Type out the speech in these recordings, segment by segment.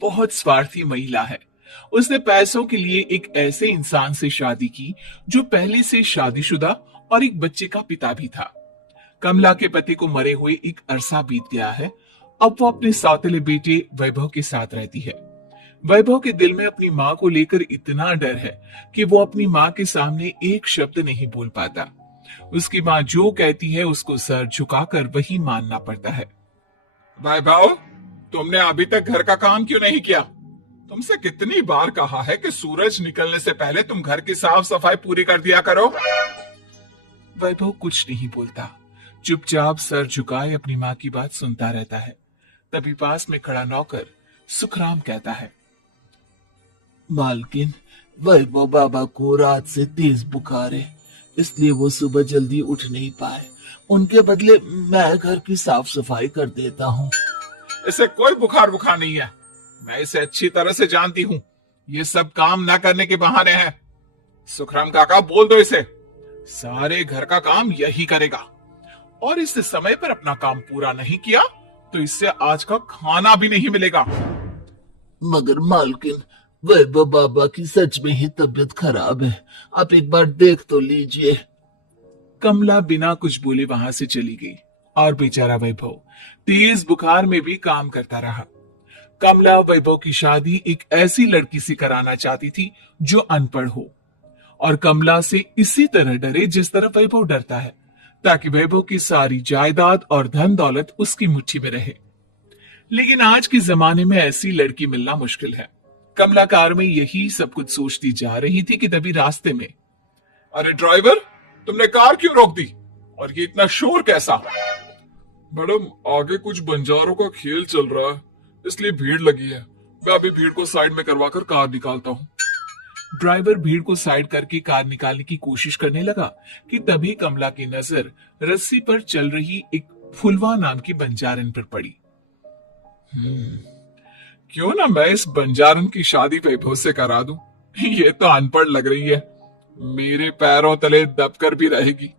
बहुत स्वार्थी महिला है। उसने पैसों के लिए एक ऐसे इंसान से शादी की जो पहले से शादीशुदा और एक बच्चे का पिता भी था। कमला के पति को मरे हुए एक अरसा बीत गया है। अब वो अपने सौतेले बेटे वैभव के साथ रहती है। वैभव के दिल में अपनी माँ को लेकर इतना डर है कि वो अपनी माँ के सामने एक शब्द नहीं बोल पाता। उसकी माँ जो कहती है उसको सर झुकाकर वही मानना पड़ता है। वैभव, तुमने अभी तक घर का काम क्यों नहीं किया? तुमसे कितनी बार कहा है कि सूरज निकलने से पहले तुम घर की साफ सफाई पूरी कर दिया करो। वैभव कुछ नहीं बोलता, चुपचाप सर झुकाए अपनी माँ की बात सुनता रहता है। तभी पास में खड़ा नौकर सुखराम कहता है, मालकिन, वैभव बाबा को रात से तेज बुखार है, इसलिए वो सुबह जल्दी उठ नहीं पाए। उनके बदले मैं घर की साफ सफाई कर देता हूँ। इसे कोई बुखार बुखार नहीं है। मैं इसे अच्छी तरह से जानती हूँ। ये सब काम न करने के बहाने हैं। सुखराम काका, बोल दो इसे। सारे घर का काम यही करेगा और इससे समय पर अपना काम पूरा नहीं किया तो इससे आज का खाना भी नहीं मिलेगा। मगर मालकिन, वैभव बाबा की सच में ही तबीयत खराब है, आप एक बार देख तो लीजिए। कमला बिना कुछ बोले वहां से चली गई और बेचारा वैभव तेज बुखार में भी काम करता रहा। कमला वैभव की शादी एक ऐसी लड़की से कराना चाहती थी जो अनपढ़ हो और कमला से इसी तरह डरे जिस तरह वैभव डरता है, ताकि वैभव की सारी जायदाद और धन दौलत उसकी मुट्ठी में रहे। लेकिन आज के जमाने में ऐसी लड़की मिलना मुश्किल है। कमला कार में यही सब कुछ सोचती जा रही थी कि तभी रास्ते में, अरे ड्राइवर, तुमने कार क्यों रोक दी और ये इतना शोर कैसा? मैडम, आगे कुछ बंजारों का खेल चल रहा है, इसलिए भीड़ लगी है। मैं अभी भीड़ को साइड में करवाकर कार निकालता हूँ। ड्राइवर भीड़ को साइड करके कार निकालने की कोशिश करने लगा कि तभी कमला की नजर रस्सी पर चल रही एक फुलवा नाम की बंजारन पर पड़ी। क्यों ना मैं इस बंजारन की शादी वैभव से करा दूं? ये तो अनपढ़ लग रही है, मेरे पैरों तले दबकर भी रहेगी।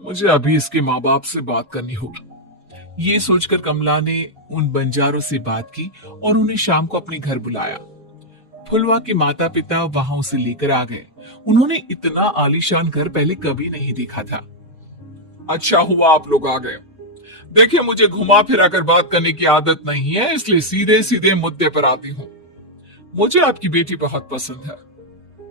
मुझे अभी इसके माँ बाप से बात करनी होगी। ये सोचकर कमला ने उन बंजारों से बात की और उन्हें शाम को अपने घर बुलाया। फुलवा के माता पिता वहां उसे लेकर आ गए। उन्होंने इतना आलीशान घर पहले कभी नहीं देखा था। अच्छा हुआ आप लोग आ गए। देखिए, मुझे घुमा फिरा कर बात करने की आदत नहीं है, इसलिए सीधे सीधे मुद्दे पर आती हूँ। मुझे आपकी बेटी बहुत पसंद है।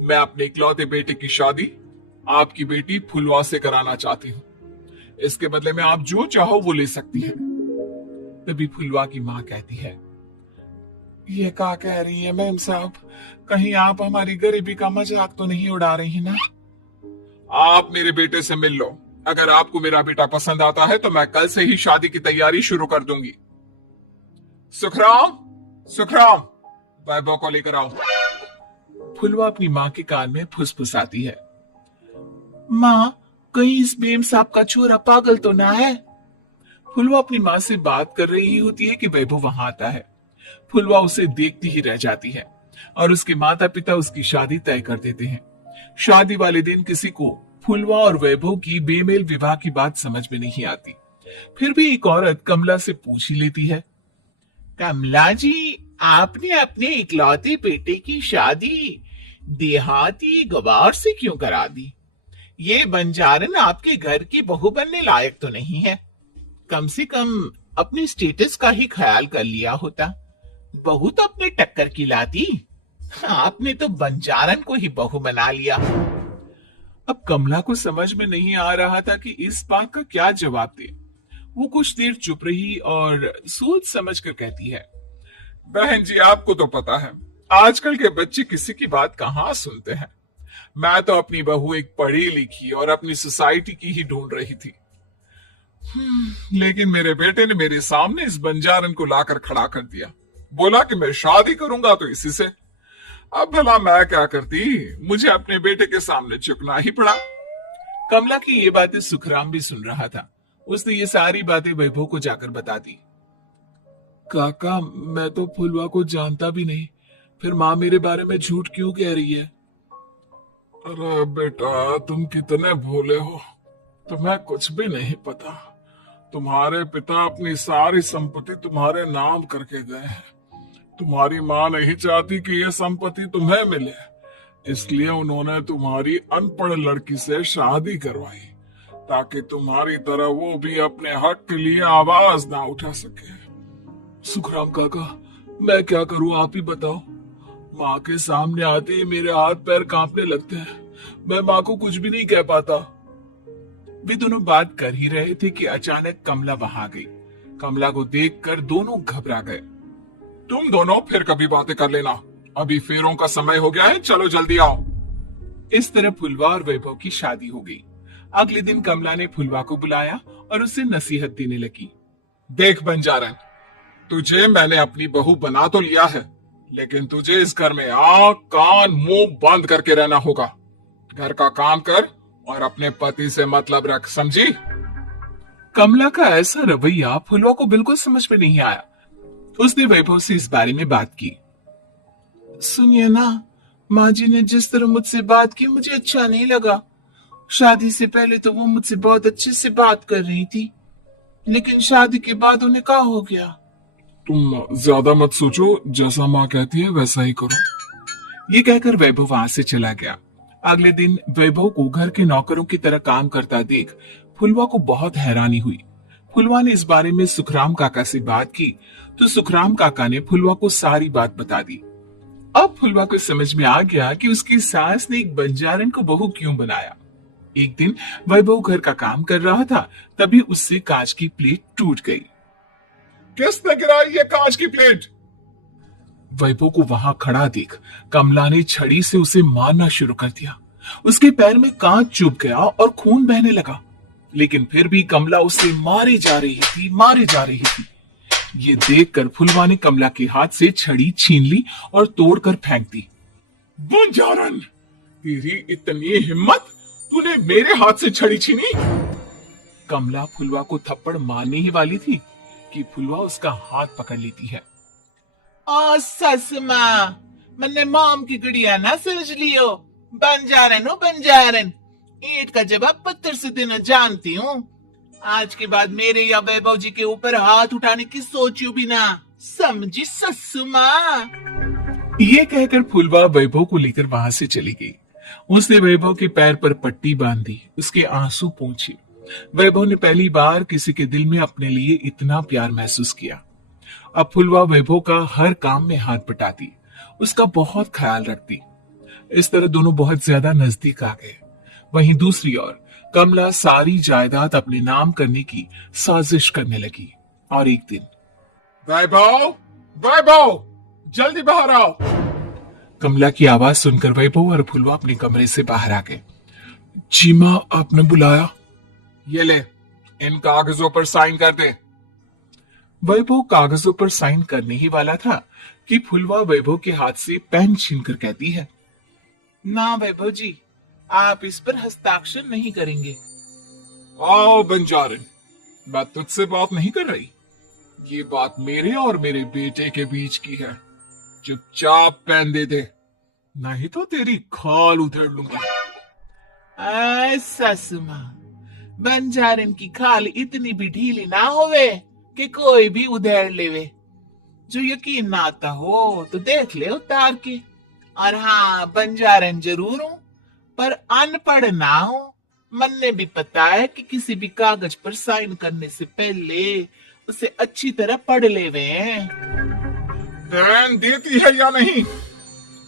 मैं अपने इकलौते बेटे की शादी आपकी बेटी फुलवा से कराना चाहती हूँ। इसके बदले में आप जो चाहो वो ले सकती है। तभी फुलवा की माँ कहती है, ये क्या कह रही है मैम साहब? कहीं आप हमारी गरीबी का मजाक तो नहीं उड़ा रही ना? आप मेरे बेटे से मिल लो। अगर आपको मेरा बेटा पसंद आता है तो मैं कल से ही शादी की तैयारी शुरू कर दूंगी। सुखराम, सुखराम, वैभव को लेकर आओ। फुलवा अपनी माँ के कान में फुसफुसाती है, माँ, कहीं इस मेम साहब का छोरा पागल तो ना है? फुलवा अपनी माँ से बात कर रही होती है कि वैभव वहां आता है। फुलवा उसे देखती ही रह जाती है और उसके माता पिता उसकी शादी तय कर देते हैं। शादी वाले दिन किसी को फुलवा और वैभव की बेमेल विवाह की बात समझ में नहीं आती। फिर भी एक औरत कमला से पूछ ही लेती है, कमला जी, आपने अपने इकलौते बेटे की शादी देहाती गवार से क्यों करा दी? ये बंजारन आपके घर की बहू बनने लायक तो नहीं है। कम से कम अपने स्टेटस का ही ख्याल कर लिया होता। बहू तो अपने टक्कर की लाती, आपने तो बंजारन को ही बहू बना लिया। अब कमला को समझ में नहीं आ रहा था कि इस बात का क्या जवाब दे। वो कुछ देर चुप रही और सोच समझ कर कहती है, बहन जी, आपको तो पता है आजकल के बच्चे किसी की बात कहाँ सुनते हैं। मैं तो अपनी बहू एक पढ़ी लिखी और अपनी सोसाइटी की ही ढूंढ रही थी। लेकिन मेरे बेटे ने मेरे सामने इस बंजारन को लाकर खड़ा कर दिया। बोला कि मैं शादी करूंगा तो इसी से। अब भला मैं क्या करती, मुझे अपने बेटे के सामने झुकना ही पड़ा। कमला की ये बातें सुखराम भी सुन रहा था। उसने ये सारी बातें वैभव को जाकर बता दी। काका, मैं तो फुलवा को जानता भी नहीं, फिर माँ मेरे बारे में झूठ क्यों कह रही है? अरे बेटा, तुम कितने भोले हो, तुम्हें कुछ भी नहीं पता। तुम्हारे पिता अपनी सारी संपत्ति तुम्हारे नाम करके गए हैं। तुम्हारी माँ नहीं चाहती कि यह संपत्ति तुम्हें मिले, इसलिए उन्होंने तुम्हारी अनपढ़ लड़की से शादी करवाई, ताकि तुम्हारी तरह वो भी अपने हक के लिए आवाज ना उठा सके। सुखराम काका, मैं क्या करूं, आप ही बताओ। माँ के सामने आते ही मेरे हाथ पैर कांपने लगते हैं। मैं माँ को कुछ भी नहीं कह पाता। वे दोनों बात कर ही रहे थे कि अचानक कमला वहां गई। कमला को देखकर दोनों घबरा गए। तुम दोनों फिर कभी बातें कर लेना, अभी फेरों का समय हो गया है, चलो जल्दी आओ। इस तरह फुलवा और वैभव की शादी हो गई। अगले दिन कमला ने फुलवा को बुलाया और उसे नसीहत देने लगी। देख बंजारन, तुझे मैंने अपनी बहू बना तो लिया है, लेकिन तुझे इस घर में आंख कान मुंह बंद करके रहना होगा। घर का काम कर और अपने पति से मतलब रख, समझी? कमला का ऐसा रवैया फुलवा को बिल्कुल समझ में नहीं आया। उसने वैभव से इस बारे में बात की। सुनिए ना, माँ जी ने जिस तरह मुझसे बात की मुझे अच्छा नहीं लगा। शादी से पहले तो वो मुझसे बहुत अच्छे से बात कर रही थी, लेकिन शादी के बाद उन्हें क्या हो गया? तुम ज्यादा मत सोचो, जैसा माँ कहती है वैसा ही करो। ये कहकर वैभव वहां से चला गया। अगले दिन वैभव को घर के नौकरों की तरह काम करता देख फुलवा को बहुत हैरानी हुई। फुलवा ने इस बारे में सुखराम काका से बात की तो सुखराम काका ने फुलवा को सारी बात बता दी। अब फुलवा को समझ में आ गया कि उसकी सास ने एक बंजारन को बहू क्यों बनाया। एक दिन वैभव घर का काम कर रहा था, तभी उससे कांच की प्लेट टूट गई। किसने गिराई ये कांच की प्लेट? वैभव को वहां खड़ा देख कमला ने छड़ी से उसे मारना शुरू कर दिया। उसके पैर में कांच चुभ गया और खून बहने लगा, लेकिन फिर भी कमला उसे मारी जा रही थी। ये देखकर फुलवा ने कमला के हाथ से छड़ी छीन ली और तोड़कर फेंक दी। बंजारन, तेरी इतनी हिम्मत, तूने मेरे हाथ से छड़ी छीनी? कमला फुलवा को थप्पड़ मारने ही वाली थी कि फुलवा उसका हाथ पकड़ लेती है। ओ सस माँ, मैंने मॉम की गुड़िया ना समझ लियो। बंजारन हो बंजारन, ईंट का जवाब पत्थर से देना जानती हूँ। आज के बाद मेरे या वैभव जी के ऊपर हाथ उठाने की सोचियो भी ना, समझी ससु माँ? ये कहकर फुलवा वैभव को लेकर वहां से चली गई। उसने वैभव के पैर पर पट्टी बांधी, उसके आंसू पोंछे। वैभव ने पहली बार किसी के दिल में अपने लिए इतना प्यार महसूस किया। अब फुलवा वैभव का हर काम में हाथ बटाती, उसका बहुत ख्याल रखती। इस तरह दोनों बहुत ज्यादा नजदीक आ गए। वहीं दूसरी ओर कमला सारी जायदाद अपने नाम करने की साजिश करने लगी। और एक दिन, वैभव, जल्दी बाहर आओ। कमला की आवाज सुनकर वैभव और फुलवा अपने कमरे से बाहर आ गए। जी मां, आपने बुलाया? ये ले, इन कागजों पर साइन कर दे। वैभव कागजों पर साइन करने ही वाला था कि फुलवा वैभव के हाथ से पेन छीनकर कहती है, ना वैभव जी, आप इस पर हस्ताक्षर नहीं करेंगे। आओ बंजारन, मैं तुझसे बात नहीं कर रही। ये बात मेरे और मेरे बेटे के बीच की है। चुपचाप पेन दे दे, नहीं तो तेरी खाल उधेड़ लूंगा। ससु माँ, बंजारन की खाल इतनी भी ढीली ना होवे कि कोई भी उधेड़ लेवे। जो यकीन ना आता हो तो देख ले उतार के। और हाँ, बंजारन जरूर हूं, पर अनपढ़ ना हूं। मन भी पता है कि किसी भी कागज पर साइन करने से पहले उसे अच्छी तरह पढ़ लेवे। पेन देती है या नहीं?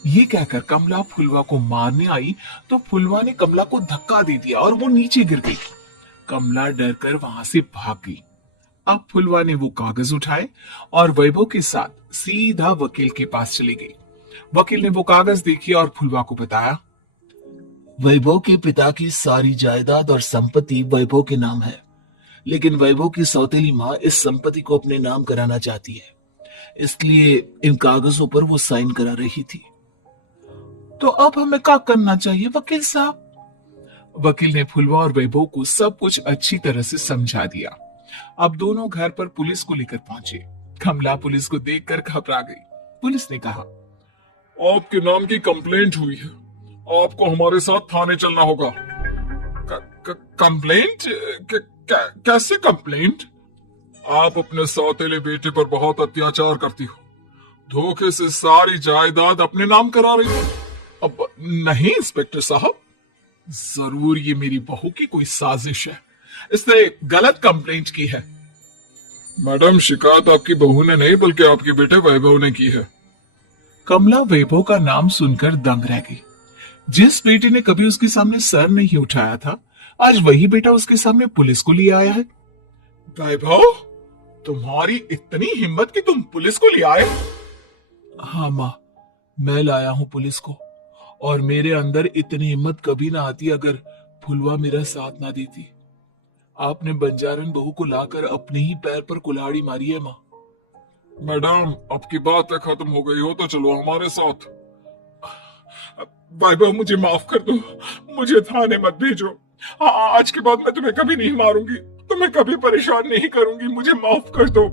ये कहकर कमला फुलवा को मारने आई तो फुलवा ने कमला को धक्का दे दिया और वो नीचे गिर गई। कमला डरकर वहां से भाग गई। अब फुलवा ने वो कागज उठाए और वैभव के साथ सीधा वकील के पास चली गई। वकील ने वो कागज देखी और फुलवा को बताया, वैभव के पिता की सारी जायदाद और संपत्ति वैभव के नाम है, लेकिन वैभव की सौतेली माँ इस संपत्ति को अपने नाम कराना चाहती है, इसलिए इन कागजों पर वो साइन करा रही थी। तो अब हमें क्या करना चाहिए वकील साहब? वकील ने फुलवा और वैभव को सब कुछ अच्छी तरह से समझा दिया। अब दोनों घर पर पुलिस को लेकर पहुंचे। कमला पुलिस को देखकर घबरा गई। पुलिस ने कहा, आपके नाम की कंप्लेंट हुई है, आपको हमारे साथ थाने चलना होगा। कंप्लेंट? कैसे कंप्लेंट? आप अपने सौतेले बेटे पर बहुत अत्याचार करती हो। धोखे से सारी जायदाद अपने नाम करा रही है। अब नहीं इंस्पेक्टर साहब, जरूर ये मेरी बहू की कोई साजिश है। इसने गलत कंप्लेंट की है। मैडम, शिकायत आपकी बहू ने नहीं बल्कि आपके बेटे वैभव ने की है। कमला वैभव का नाम सुनकर दंग रह गई। जिस बेटे ने कभी उसके सामने सर नहीं उठाया था, आज वही बेटा उसके सामने पुलिस को लिए आया है। वैभव, तुम्हारी इतनी हिम्मत कि तुम पुलिस को ले आए? हाँ माँ, मैं लाया हूं पुलिस को, और मेरे अंदर इतनी हिम्मत कभी ना आती अगर फुलवा मेरा साथ ना देती। आपने बंजारन बहू को लाकर अपने ही पैर पर कुल्हाड़ी मारी है माँ। मैडम, आपकी बातें खत्म हो गई हो तो चलो हमारे साथ। वैभव, मुझे माफ कर दो, मुझे थाने मत भेजो। आज के बाद मैं तुम्हें कभी नहीं मारूंगी, तुम्हें कभी परेशान नहीं करूंगी, मुझे माफ कर दो।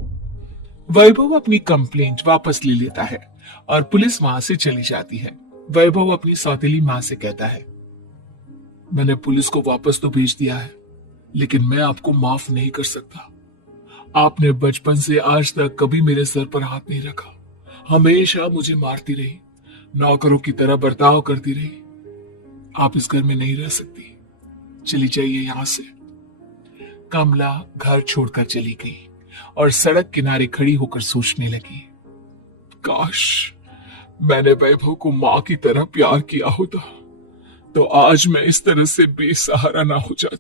वैभव अपनी कंप्लेंट वापस ले लेता है और पुलिस वहां से चली जाती है। वैभव अपनी सौतेली मां से कहता है, मैंने पुलिस को वापस तो भेज दिया है, लेकिन मैं आपको माफ नहीं कर सकता। आपने बचपन से आज तक कभी मेरे सर पर हाथ नहीं रखा, हमेशा मुझे मारती रही, नौकरों की तरह बर्ताव करती रही। आप इस घर में नहीं रह सकती, चली जाइए यहां से। कमला घर छोड़कर चली गई और सड़क किनारे खड़ी होकर सोचने लगी, काश मैंने वैभव को मां की तरह प्यार किया होता तो आज मैं इस तरह से बेसहारा ना हो जाती।